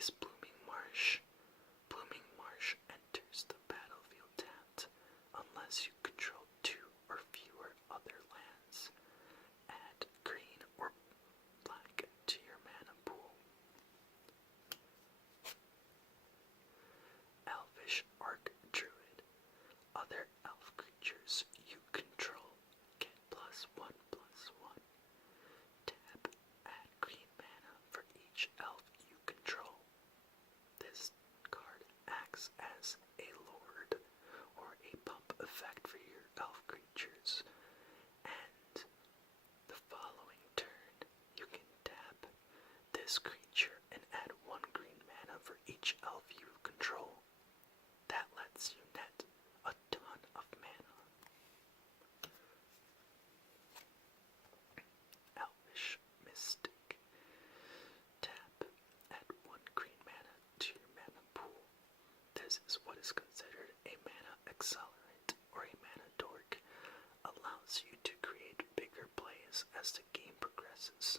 is Blooming Marsh. Blooming Marsh enters the battlefield tapped unless you control 2 or fewer other lands. Add green or black to your mana pool. Elvish Arc Druid. Other elf creatures you control get +1/+1. Tap, add green mana for each elf you control. This card acts as a lord or a pump effect for your elf creatures, and the following turn you can tap this creature and add 1 green mana for each elf you control. That lets you net a ton of mana. Elvish Mystic. Tap, add 1 green mana to your mana pool. This is what is considered a mana accelerant or a mana dork. Allows you to create bigger plays as the game progresses.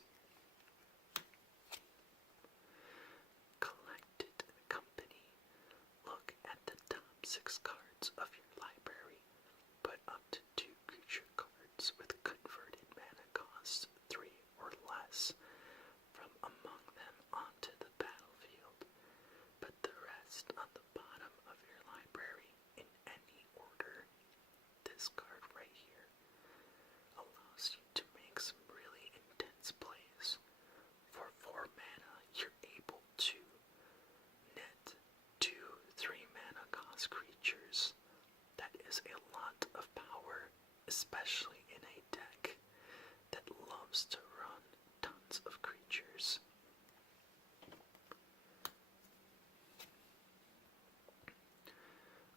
Collected Company. Look at the top 6 cards of your library. Put up to 2 creature cards with converted mana cost 3 or less from among them onto the battlefield. Put the rest on the bottom of your library in any order. This card right here allows you to make some really intense plays. For 4 mana, you're able to net 2 3-mana cost creatures. That is a lot of power, especially in a deck that loves to run tons of creatures.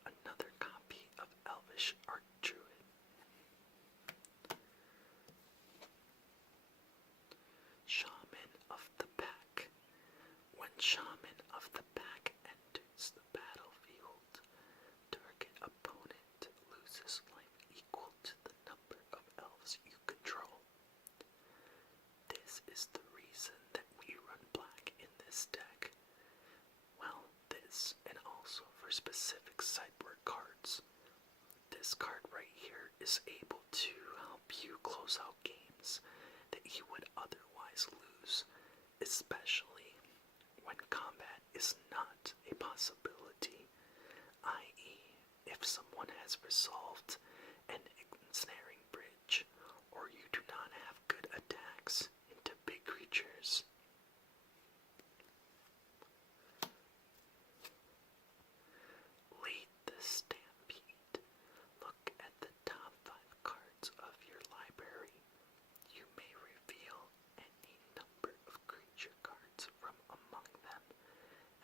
Another copy of Elvish Archdruid. Shaman of the Pack. When Shaman of the Pack enters the battlefield, target opponent loses life equal to the number of elves you control. This is the reason that we run black in this deck. Well, this and also for specific sideboard cards. This card right here is able to help you close out games that you would otherwise lose, especially when combat is not a possibility, i.e. if someone has resolved an ensnaring bridge or you do not have good attacks into big creatures. Lead the Stampede. Look at the top 5 cards of your library. You may reveal any number of creature cards from among them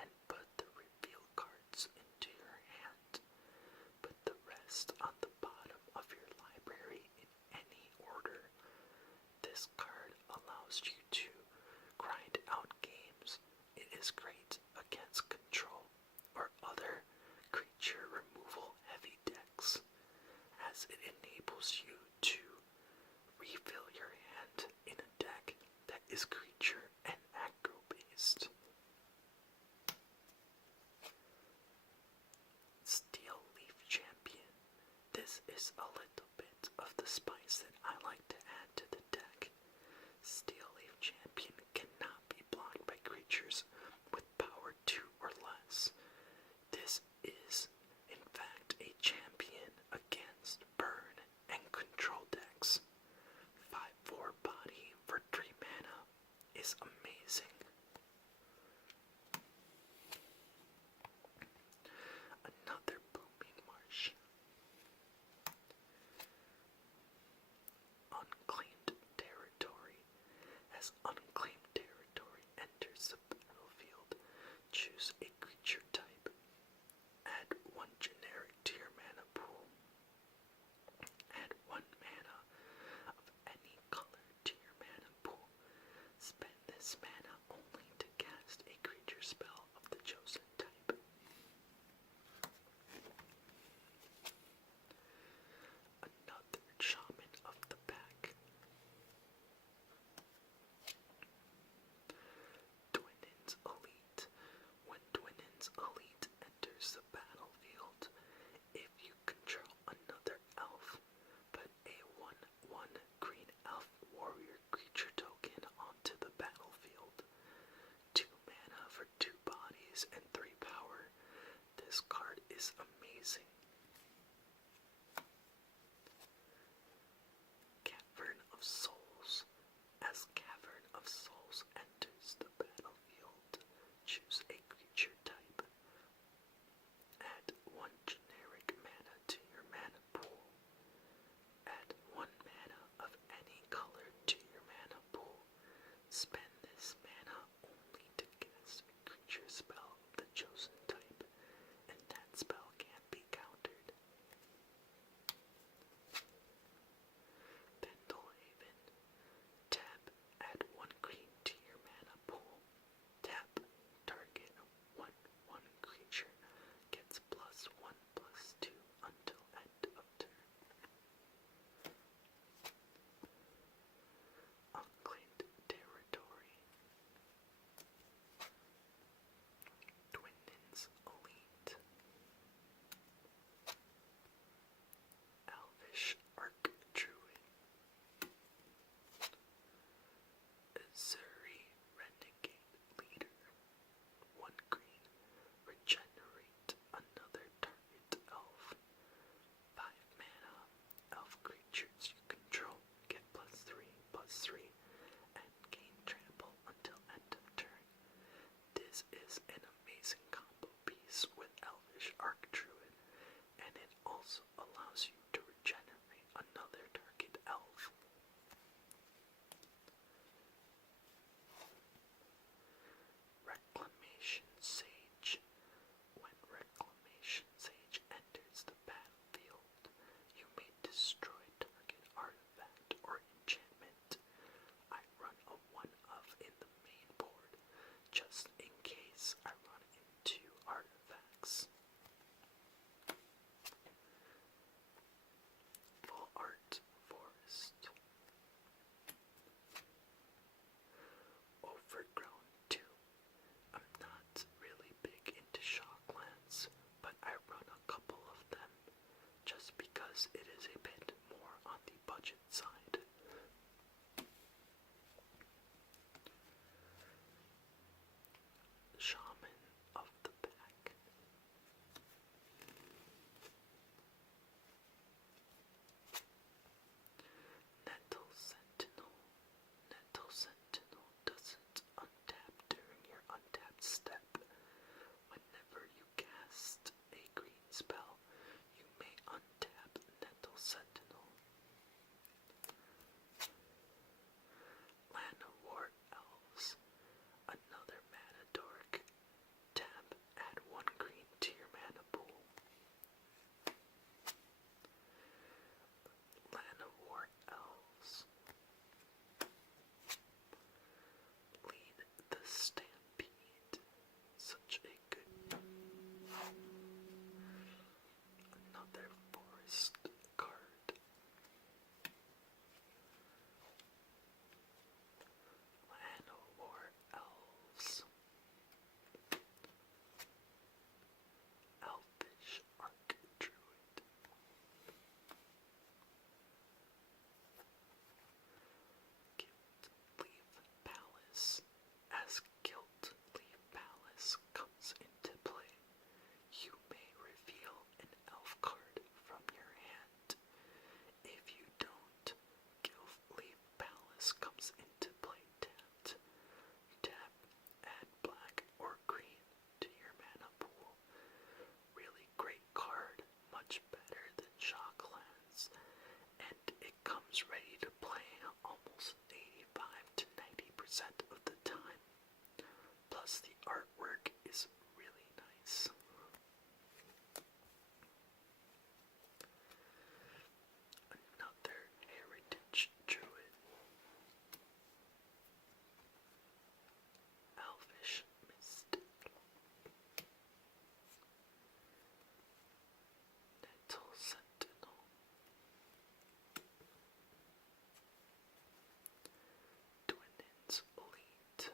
and put the reveal cards into your hand. Put the rest on the bottom of your library in any order. This card allows Elite enters the battlefield. If you control another elf, put a 1/1 green elf warrior creature token onto the battlefield. 2 mana for 2 bodies and 3 power. This card is amazing. Cavern of Souls. As Cavern of Souls enters the battlefield, choose a creature type. Add 1 generic mana to your mana pool. Add 1 mana of any color to your mana pool. Spend this mana only to cast a creature spell of the chosen type, and that spell can't be countered. Pendlehaven. Tap, add 1 green to your mana pool. Tap, target 1/1 creature gets +1/+2 until end of turn. Unclaimed Territory. Twinden's Elite. Elvish Archdruid. Azuri Renegade Leader. 1 green. Regenerate another target elf. 5 mana. Elf creatures you control get +3/+3 and gain trample until end of turn. This is an amazing combo piece with Elvish Archdruid, and it also allows you to regenerate another target elf. Reclamation Sage. When Reclamation Sage enters the battlefield, you may destroy target artifact or enchantment. I run a 1/of in the main board, just in case I run into artifacts. Full Art Forest. Overgrown 2. I'm not really big into shocklands, but I run a couple of them just because it is a bit more on the budget side. Shaman of the Pack. Nettle Sentinel. Nettle Sentinel doesn't untap during your untapped step. Whenever you cast a green spell, you may untap Nettle Sentinel. Llanowar Elves. Another mana dork. Tap, add 1 green to your mana pool. Llanowar Elves. Lead the Stampede. Such a good. Another forest card. Llanowar Elves. Elvish Archdruid. Gilt Leaf Palace. As Gilt Leaf Palace comes into play, you may reveal an elf card from your hand. If you don't, Gilt Leaf Palace comes into play tapped. Tap, add black or green to your mana pool. Really great card, much better than Shocklands, and it comes ready to play almost 85 to 90% of the time. Plus the artwork is really nice. Another Heritage Druid. Elvish Mystic. Nettle Sentinel. Twinden's Elite.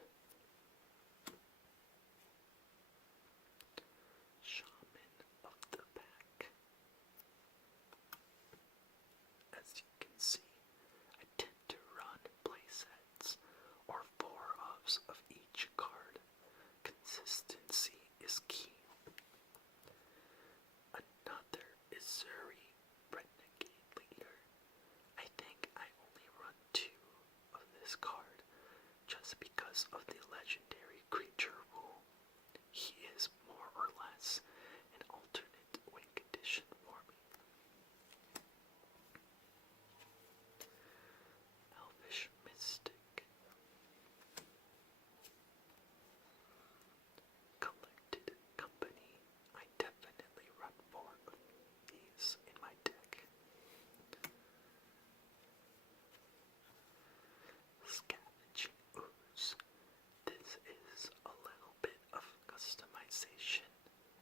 customization,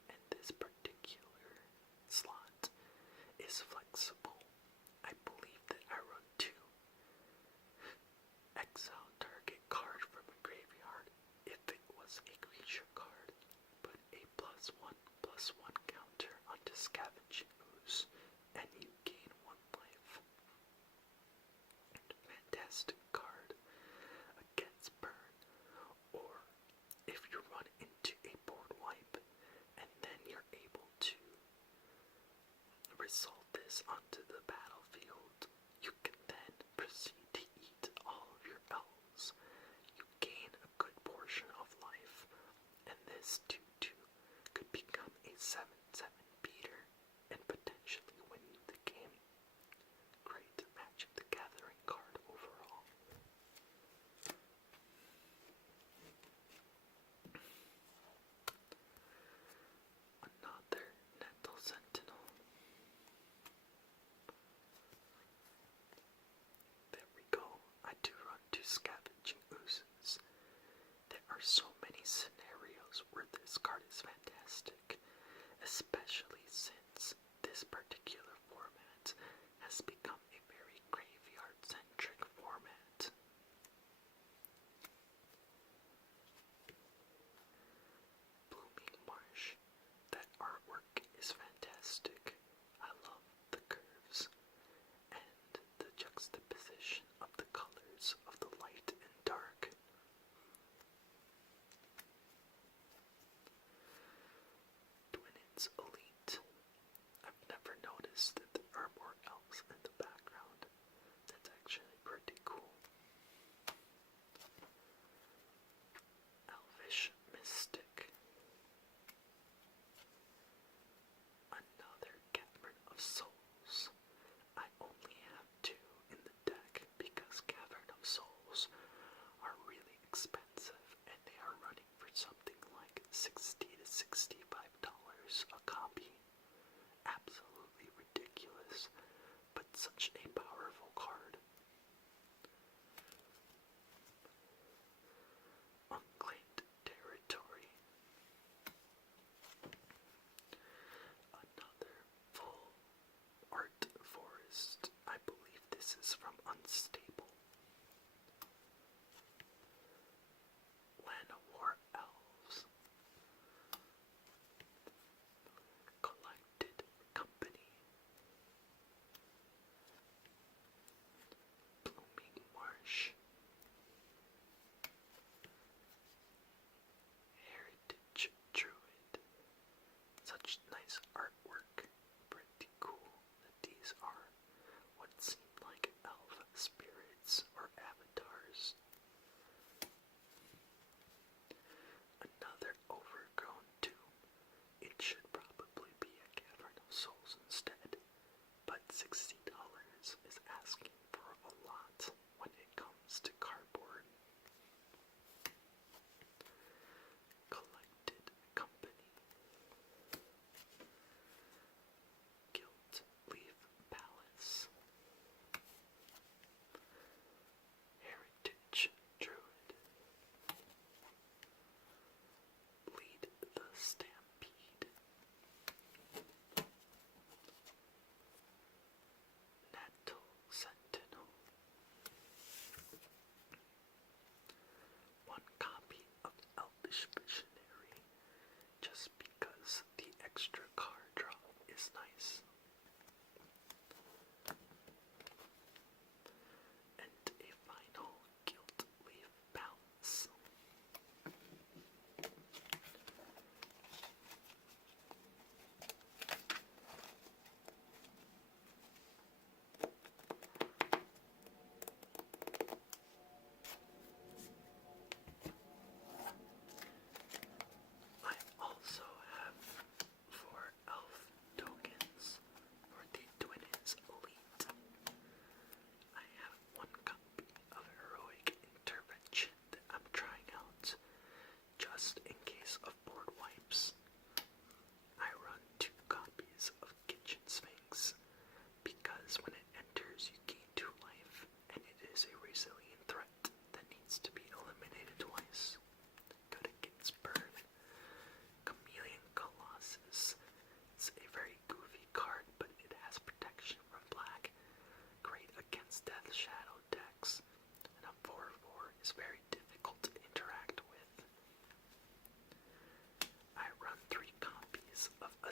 and this particular slot is flexible. I believe that I run 2. Exile target card from a graveyard if it was a creature card. Put a +1/+1 counter onto Scavenging Ooze, and you gain 1 life. Fantastic card against burn, or if you run into a board wipe, and then you're able to resolve this onto the battlefield, you can then proceed to eat all of your elves. You gain a good portion of life, and this 2/2 could become a 7/7 beater and potentially win you the game. Great Magic the Gathering card overall. Another Nettle Sentinel. There we go. I do run 2 Scavenging Oozes. There are so many scenarios where this card is fantastic, especially since this particular format has become a very graveyard-centric format. Blooming Marsh. That artwork is fantastic. I love the curves and the juxtaposition of the colors of the light and dark. Twinets Elite. I've never noticed that there are more elves in the background. That's actually pretty cool. Elvish Mystic. Another Cavern of Souls. I only have 2 in the deck because Cavern of Souls are really expensive and they are running for something like $60 to $65 a copy. Absolutely ridiculous.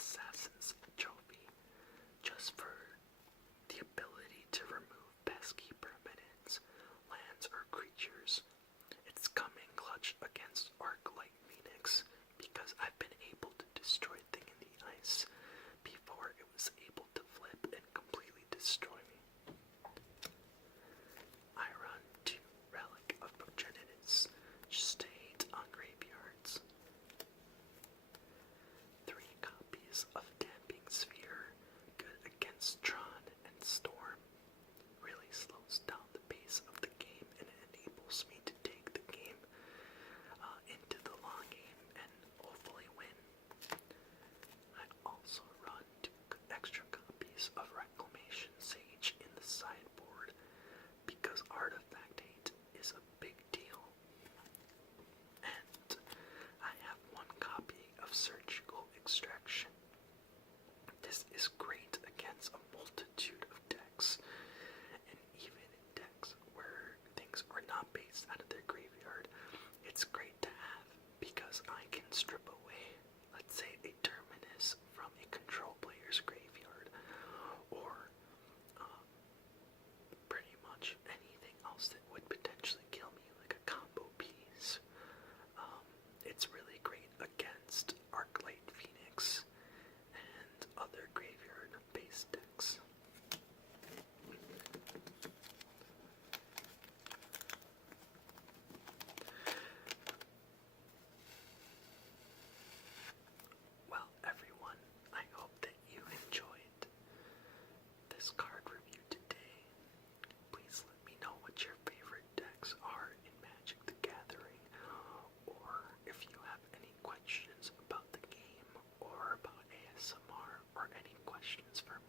Assassin's Trophy, just for the ability to remove pesky permanents, lands, or creatures. It's coming clutch against Arclight Phoenix because I've been able to destroy Thing in the Ice before it was able to flip and completely destroy me. I run 2 Relic of Progenitus, just 8 on graveyards. 3 copies of Damping Sphere, good against Tron and Storm. Really slows down the pace of the game and enables me to take the game into the long game and hopefully win. I also run 2 extra copies of Reclamation Sage in the sideboard because Artifact Hate is a big deal. And I have 1 copy of Surgical Extraction. This is great against a multitude of decks, and even in decks where things are not based out of their graveyard, it's great to have because I can strip away, let's say, a Terminus from a control player's graveyard, or pretty much anything else that would potentially kill me, like a combo piece. It's really great against Arclight Phoenix and other graveyard-based decks. Well, everyone, I hope that you enjoyed this card review today. Please let me know what your favorite decks are in Magic the Gathering, or if you have any questions about the game or about ASMR or any questions for